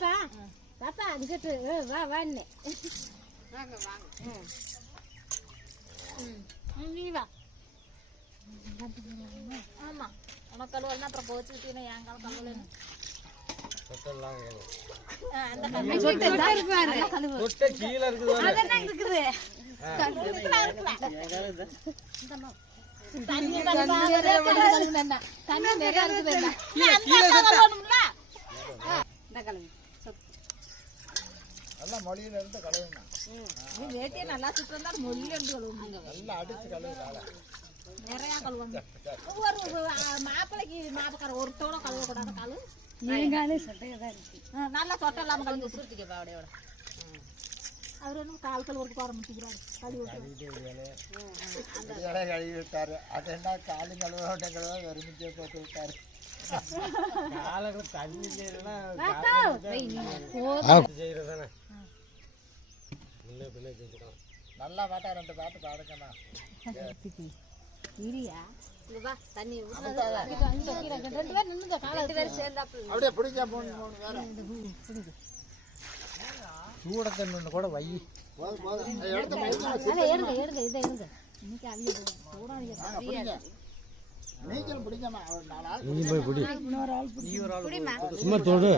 பாப்பா பாப்பா அங்கிட்டு வா வான்னு வாங்க வாங்க நீ வா ஆமா உனக்கு கழுவலாம் அப்புறம் போச்சுட்டீங்கன்னா என் காலம் கழுவலன்னு நல்லா சுத்தம் மொழி நிறைய கழுவாங்க ஒவ்வொரு மாப்பிள்ளைக்கு மாப்பக்கார ஒருத்தோட கழுவக்கூடாத கழு நல்லா சொட்டை இல்லாம கழுவு சுருத்திக்க அப்படியோட அவர் ஒன்றும் கால் கழுவுறதுக்கு ஆரம்பிச்சுக்கிறாரு கழுவி விட்டாரு அது என்ன காலு கழுவோட்ட கழுவ வெறுமிச்சே போட்டு விட்டாரு தண்ணி நல்லா பாட்டா 2 பாட்டு பாடுங்கண்ணா அப்படியே பிடிக்க சூட தண்ணு கூட வை நீச்சல் பிடிக்கமா சும்மா தொடு